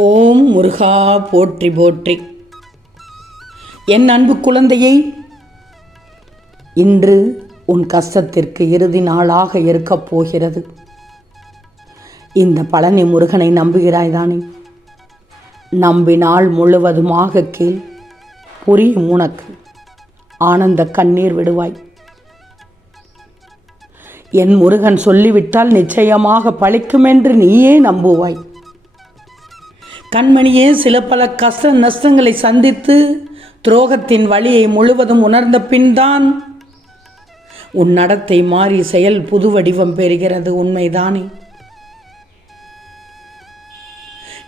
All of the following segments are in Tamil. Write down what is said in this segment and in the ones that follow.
ஓம் முருகா போற்றி போற்றி. என் அன்பு குழந்தையை, இன்று உன் கஷ்டத்திற்கு இறுதி நாளாக இருக்கப் போகிறது. இந்த பழனி முருகனை நம்புகிறாய்தானே? நம்பினால் முழுவதுமாக கேள், புரியும் உனக்கு. ஆனந்த கண்ணீர் விடுவாய். என் முருகன் சொல்லிவிட்டால் நிச்சயமாக பழிக்கும் என்று நீயே நம்புவாய். கண்மணியே, சில பல கஷ்ட நஷ்டங்களை சந்தித்து துரோகத்தின் வழியை முழுவதும் உணர்ந்த பின்தான் உன் நடத்தை மாறி செயல் புது வடிவம் பெறுகிறது. உண்மைதானே?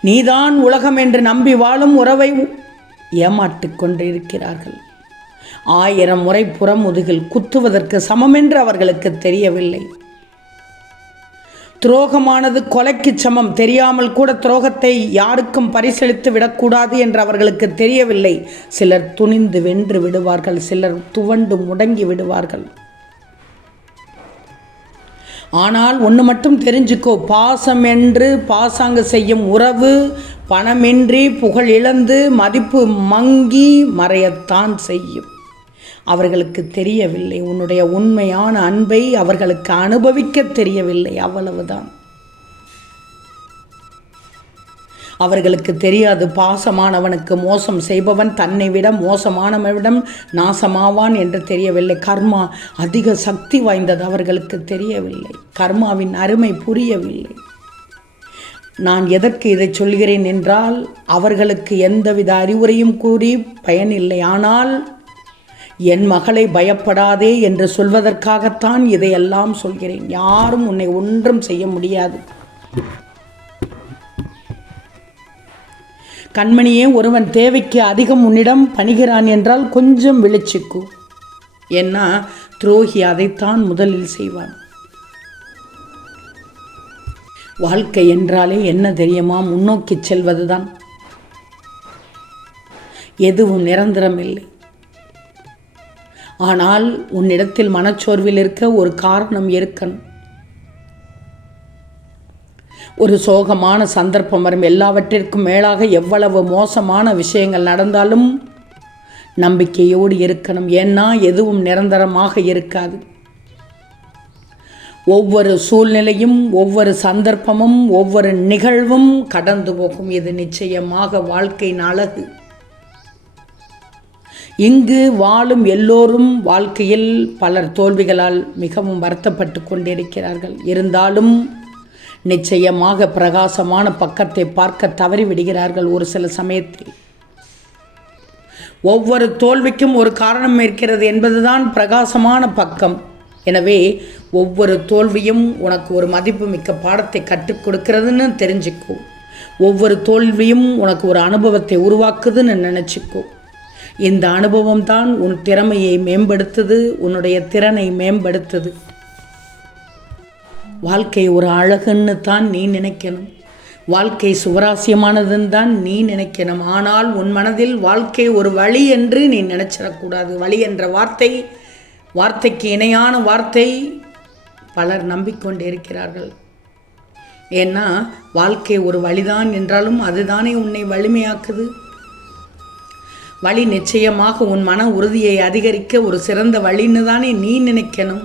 நீதான் உலகம் என்று நம்பி வாழும் உறவை ஏமாற்றிக் கொண்டிருக்கிறார்கள். 1000 முறை புறமுதுகில் குத்துவதற்கு சமம் என்று அவர்களுக்கு தெரியவில்லை. துரோகமானது கொலைக்கு சமம். தெரியாமல் கூட துரோகத்தை யாருக்கும் பரிசளித்து விடக்கூடாது என்று அவர்களுக்கு தெரியவில்லை. சிலர் துணிந்து வென்று விடுவார்கள், சிலர் துவண்டு முடங்கி விடுவார்கள். ஆனால் ஒன்று மட்டும் தெரிஞ்சுக்கோ, பாசம் என்று பாசாங்கு செய்யும் உறவு பணமின்றி புகழ் இழந்து மதிப்பு மங்கி மறையத்தான் செய்யும். அவர்களுக்கு தெரியவில்லை, உன்னுடைய உண்மையான அன்பை அவர்களுக்கு அனுபவிக்க தெரியவில்லை, அவ்வளவுதான். அவர்களுக்கு தெரியாது, பாசமானவனுக்கு மோசம் செய்பவன் தன்னை விட மோசமானவனிடம் நாசமாவான் என்று தெரியவில்லை. கர்மா அதிக சக்தி வாய்ந்தது, அவர்களுக்கு தெரியவில்லை. கர்மாவின் அருமை புரியவில்லை. நான் எதற்கு இதை சொல்கிறேன் என்றால், அவர்களுக்கு எந்தவித அறிவுரையும் கூறி பயனில்லை. ஆனால் என் மகளை பயப்படாதே என்று சொல்வதற்காகத்தான் இதையெல்லாம் சொல்கிறேன். யாரும் உன்னை ஒன்றும் செய்ய முடியாது. கண்மணியே, ஒருவன் தேவைக்கு அதிகம் உன்னிடம் பணிகிறான் என்றால் கொஞ்சம் விழிச்சிக்கு. ஏன்னா துரோகி அதைத்தான் முதலில் செய்வான். வாழ்க்கை என்றாலே என்ன தெரியுமா? முன்னோக்கி செல்வதுதான். எதுவும் நிரந்தரம் இல்லை. ஆனால் உன்னிடத்தில் மனச்சோர்வில் இருக்க ஒரு காரணம் இருக்கணும். ஒரு சோகமான சந்தர்ப்பம் வரும். எல்லாவற்றிற்கும் மேலாக எவ்வளவு மோசமான விஷயங்கள் நடந்தாலும் நம்பிக்கையோடு இருக்கணும். ஏன்னா எதுவும் நிரந்தரமாக இருக்காது. ஒவ்வொரு சூழ்நிலையும், ஒவ்வொரு சந்தர்ப்பமும், ஒவ்வொரு நிகழ்வும் கடந்து போகும். இது நிச்சயமாக வாழ்க்கையின் அழகு. இங்கு வாழும் எல்லோரும் வாழ்க்கையில் பலர் தோல்விகளால் மிகவும் வருத்தப்பட்டு கொண்டிருக்கிறார்கள். இருந்தாலும் நிச்சயமாக பிரகாசமான பக்கத்தை பார்க்க தவறிவிடுகிறார்கள் ஒரு சில சமயத்தில். ஒவ்வொரு தோல்விக்கும் ஒரு காரணம் இருக்கிறது என்பதுதான் பிரகாசமான பக்கம். எனவே ஒவ்வொரு தோல்வியும் உனக்கு ஒரு மதிப்புமிக்க பாடத்தை கற்றுக் கொடுக்கிறதுன்னு தெரிஞ்சுக்கோ. ஒவ்வொரு தோல்வியும் உனக்கு ஒரு அனுபவத்தை உருவாக்குதுன்னு நினச்சிக்கோ. இந்த அனுபவம் தான் உன் திறமையை மேம்படுத்துது, உன்னுடைய திறனை மேம்படுத்துது. வாழ்க்கை ஒரு அழகுன்னு தான் நீ நினைக்கணும். வாழ்க்கை சுவராசியமானதுன்னு தான் நீ நினைக்கணும். ஆனால் உன் மனதில் வாழ்க்கை ஒரு வழி என்று நீ நினைச்சிடக்கூடாது. வழி என்ற வார்த்தைக்கு இணையான வார்த்தை பலர் நம்பிக்கொண்டு இருக்கிறார்கள். ஏன்னா வாழ்க்கை ஒரு வழிதான் என்றாலும் அதுதானே உன்னை வலிமையாக்குது. வழி நிச்சயமாக உன் மன உறுதியை அதிகரிக்க ஒரு சிறந்த வழின்னு தானே நீ நினைக்கணும்.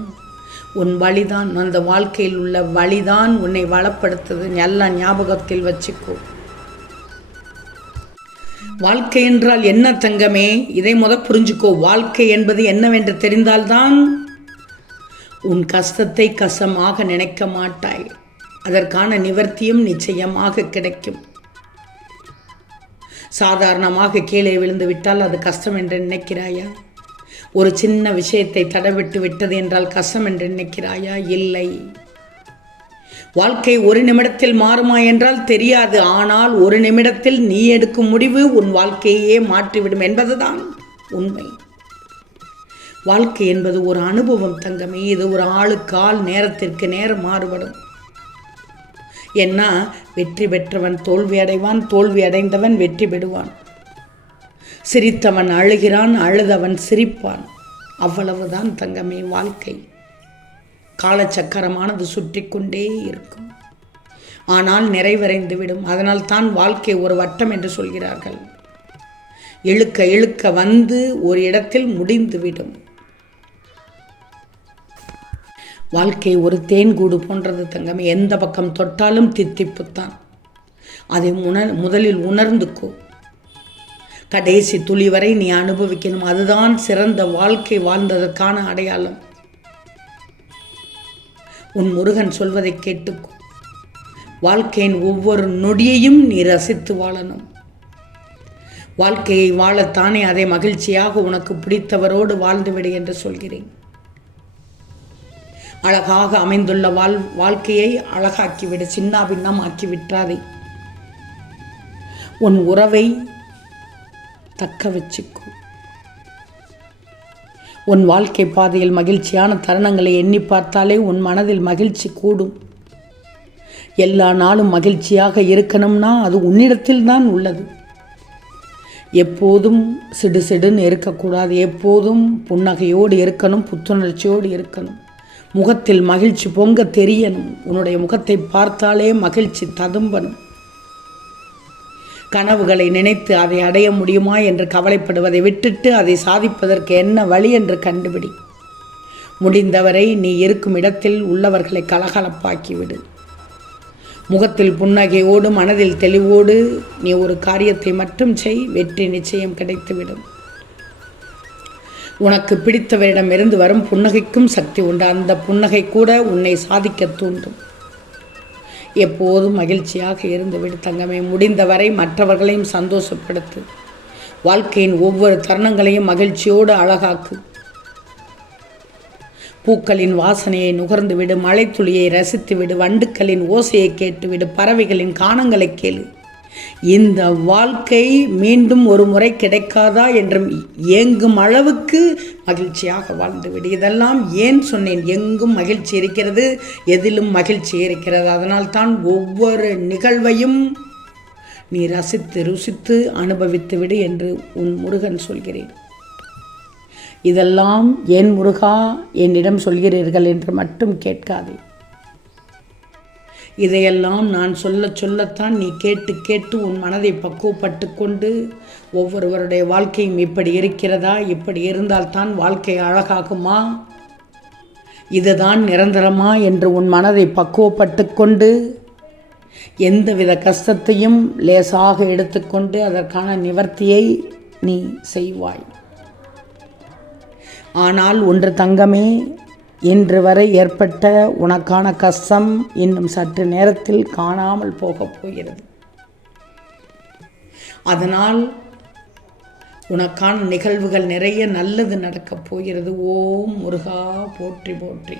உன் வழிதான், அந்த வாழ்க்கையில் உள்ள வழிதான் உன்னை வளப்படுத்துது. நல்ல ஞாபகத்தில் வச்சுக்கோ. வாழ்க்கை என்றால் என்ன தங்கமே? இதை புரிஞ்சுக்கோ. வாழ்க்கை என்பது என்னவென்று தெரிந்தால்தான் உன் கஷ்டத்தை கஷ்டமாக நினைக்க மாட்டாய். அதற்கான நிவர்த்தியும் நிச்சயமாக கிடைக்கும். சாதாரணமாக கீழே விழுந்து விட்டால் அது கஷ்டம் என்று நினைக்கிறாயா? ஒரு சின்ன விஷயத்தை தடவிட்டு விட்டது என்றால் கஷ்டம் என்று நினைக்கிறாயா? இல்லை. வாழ்க்கை ஒரு நிமிடத்தில் மாறுமா என்றால் தெரியாது. ஆனால் ஒரு நிமிடத்தில் நீ எடுக்கும் முடிவு உன் வாழ்க்கையே மாற்றிவிடும் என்பதுதான் உண்மை. வாழ்க்கை என்பது ஒரு அனுபவம் தங்கமே. இது ஒரு ஆளுக்கு ஆள், நேரத்திற்கு நேரம் மாறுபடும். ஏன்னா வெற்றி பெற்றவன் தோல்வி அடைவான், தோல்வி அடைந்தவன் வெற்றி பெறுவான். சிரித்தவன் அழுகிறான், அழுதவன் சிரிப்பான். அவ்வளவுதான் தங்கமே வாழ்க்கை. காலச்சக்கரமானது சுற்றி கொண்டே இருக்கும். ஆனால் நிறைவடைந்துவிடும். அதனால் தான் வாழ்க்கை ஒரு வட்டம் என்று சொல்கிறார்கள். இழுக்க இழுக்க வந்து ஒரு இடத்தில் முடிந்துவிடும். வாழ்க்கை ஒரு தேன்கூடு போன்றது தங்கமே. எந்த பக்கம் தொட்டாலும் தித்திப்புத்தான். அதை முதலில் உணர்ந்துக்கோ. கடைசி துளி வரை நீ அனுபவிக்கணும். அதுதான் சிறந்த வாழ்க்கை வாழ்ந்ததற்கான அடையாளம். உன் முருகன் சொல்வதை கேட்டுக்கோ. வாழ்க்கையின் ஒவ்வொரு நொடியையும் நீ ரசித்து வாழணும். வாழ்க்கையை வாழத்தானே அதை மகிழ்ச்சியாக உனக்கு பிடித்தவரோடு வாழ்ந்துவிடு என்று சொல்கிறேன். அழகாக அமைந்துள்ள வாழ்க்கையை அழகாக்கிவிடு. சின்ன பின்னம் ஆக்கி விட்டாதே. உன் உறவை தக்க வச்சுக்கோ. உன் வாழ்க்கை பாதையில் மகிழ்ச்சியான தருணங்களை எண்ணி பார்த்தாலே உன் மனதில் மகிழ்ச்சி கூடும். எல்லா நாளும் மகிழ்ச்சியாக இருக்கணும்னா அது உன்னிடத்தில் தான் உள்ளது. எப்போதும் சிடுசிடுன்னு இருக்கக்கூடாது. எப்போதும் புன்னகையோடு இருக்கணும், புத்துணர்ச்சியோடு இருக்கணும். முகத்தில் மகிழ்ச்சி பொங்க தெரியணும். உன்னுடைய முகத்தை பார்த்தாலே மகிழ்ச்சி ததும்பணும். கனவுகளை நினைத்து அதை அடைய முடியுமா என்று கவலைப்படுவதை விட்டுட்டு அதை சாதிப்பதற்கு என்ன வழி என்று கண்டுபிடி. முடிந்தவரை நீ இருக்கும் இடத்தில் உள்ளவர்களை கலகலப்பாக்கிவிடு. முகத்தில் புன்னகையோடு மனதில் தெளிவோடு நீ ஒரு காரியத்தை மட்டும் செய். வெற்றி நிச்சயம் கிடைத்துவிடும். உனக்கு பிடித்தவரிடமிருந்து வரும் புன்னகைக்கும் சக்தி உண்டு. அந்த புன்னகை கூட உன்னை சாதிக்க தூண்டும். எப்போதும் மகிழ்ச்சியாக இருந்துவிடு தங்கமே. முடிந்தவரை மற்றவர்களையும் சந்தோஷப்படுத்து. வாழ்க்கையின் ஒவ்வொரு தருணங்களையும் மகிழ்ச்சியோடு அழகாக்கு. பூக்களின் வாசனையை நுகர்ந்துவிடு. மழைத்துளியை ரசித்துவிடு. வண்டுக்களின் ஓசையை கேட்டுவிடு. பறவைகளின் கானங்களை கேளு. இந்த வாழ்க்கை மீண்டும் ஒரு முறை கிடைக்காதா என்றும் ஏங்கும் அளவுக்கு மகிழ்ச்சியாக வாழ்ந்துவிடு. இதெல்லாம் ஏன் சொன்னேன்? எங்கும் மகிழ்ச்சி இருக்கிறது, எதிலும் மகிழ்ச்சி இருக்கிறது. அதனால்தான் ஒவ்வொரு நிகழ்வையும் நீ ரசித்து ருசித்து அனுபவித்துவிடு என்று உன் முருகன் சொல்கிறேன். இதெல்லாம் ஏன் முருகா என்னிடம் சொல்கிறீர்கள் என்று மட்டும் கேட்காதே. இதையெல்லாம் நான் சொல்லத்தான் நீ கேட்டு கேட்டு உன் மனதை பக்குவப்பட்டு கொண்டு ஒவ்வொருவருடைய வாழ்க்கையும் இப்படி இருக்கிறதா, இப்படி இருந்தால்தான் வாழ்க்கை அழகாகுமா, இதுதான் நிரந்தரமா என்று உன் மனதை பக்குவப்பட்டு கொண்டு எந்தவித கஷ்டத்தையும் லேசாக எடுத்துக்கொண்டு அதற்கான நிவர்த்தியை நீ செய்வாய். ஆனால் ஒன்று தங்கமே, இன்று வரை ஏற்பட்ட உனக்கான கஷ்டம் இன்னும் சற்று நேரத்தில் காணாமல் போகப் போகிறது. அதனால் உனக்கான நிகழ்வுகள் நிறைய நல்லது நடக்கப் போகிறது. ஓம் முருகா போற்றி போற்றி.